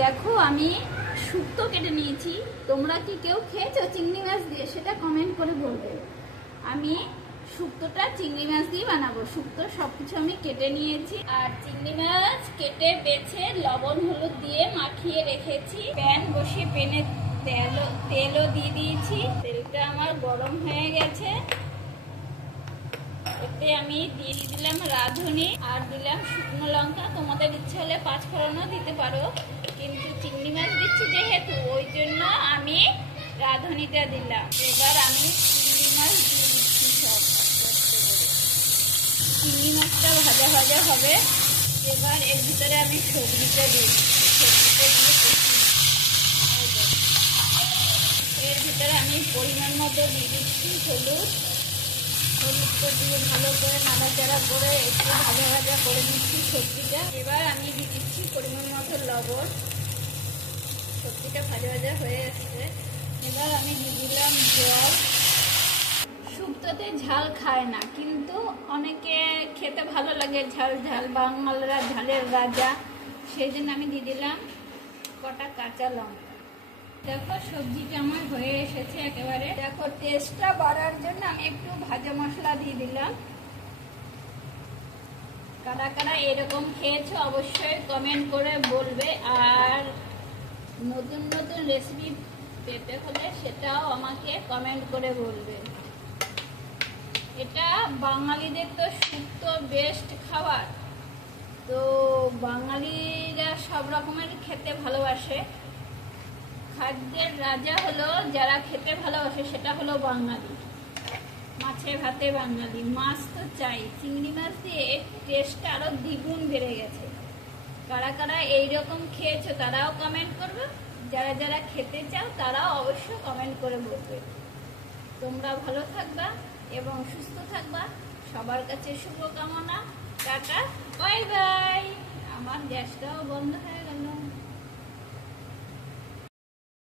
দেখো আমি শুক্তো কেটে নিয়েছি। তোমরা কি কেউ খেয়েছো চিংড়ি মাছ দিয়ে? সেটা কমেন্ট করে বলবে। আমি শুক্তোটা চিংড়ি মাছ দিয়ে বানাবো। শুক্তো সবকিছু আমি কেটে নিয়েছি, আর চিংড়ি মাছ কেটে বেছে লবণ হলুদ দিয়ে মাখিয়ে রেখেছি। প্যান বসিয়ে প্যানে তেলও দিয়ে দিয়েছি। তেলটা আমার গরম হয়ে গেছে। এতে আমি দিয়ে দিলাম রাঁধুনি আর দিলাম শুকনো লঙ্কা। তোমাদের ইচ্ছে হলে পাঁচফোড়নও দিতে পারো, কিন্তু চিংড়ি মাছ দিচ্ছি যেহেতু ওই জন্য আমি রাঁধুনিটা দিলাম। এবার আমি চিংড়ি মাছ দিয়ে দিচ্ছি সব আস্তে আস্তে করে। চিংড়ি মাছটা ভাজা ভাজা হবে। এবার এর ভিতরে আমি সবজিটা দিয়ে দিচ্ছি। সবজিটা দিয়ে এর ভিতরে আমি পরিমাণ মতো দিয়ে দিচ্ছি হলুদটা দিয়ে ভালো করে নাড়াচাড়া করে একটু ভাজা ভাজা করে দিচ্ছি সবজিটা। এবার আমি দিয়ে দিচ্ছি পরিমাণ মতো লবণ। সবজিটা ভাজা ভাজা হয়ে আসছে। এবার আমি দিয়ে দিলাম জল। শুক্তোতে ঝাল খায় না, কিন্তু অনেকে খেতে ভালো লাগে ঝাল ঝাল, বাঙালরা ঝালের রাজা, সেই জন্য আমি দিয়ে দিলাম কটা কাঁচা লঙ্কা। দেখো সবজিটা আমার হয়ে এসেছে একেবারে। দেখো টেস্টটা বাড়ার জন্য আমি একটু ভাজা মশলা দিয়ে দিলাম। কারা কারা এরকম খেয়েছো অবশ্যই কমেন্ট করে বলবে। আর নতুন নতুন রেসিপি পেতে হলে সেটাও আমাকে কমেন্ট করে বলবে। এটা বাঙালিদের তো শুক্তো বেস্ট খাবার। তো বাঙালিরা সব রকমের খেতে ভালোবাসে। খাদ্যের রাজা হলো যারা খেতে ভালোবাসে, সেটা হলো বাঙালি। মাছে ভাতে বাঙালি। মাছ তো চাই। চিংড়ি মাছ দিয়ে টেস্টটা আরো দ্বিগুণ বেড়ে গেছে। কারা কারা এইরকম খেয়েছো তারাও কমেন্ট করবে। যারা যারা খেতে চাও তারাও অবশ্যই কমেন্ট করে বলবে। তোমরা ভালো থাকবা এবং সুস্থ থাকবা। সবার কাছে শুভকামনা। Tata, bye bye. আমার গ্যাসটাও বন্ধ হয়ে গেল।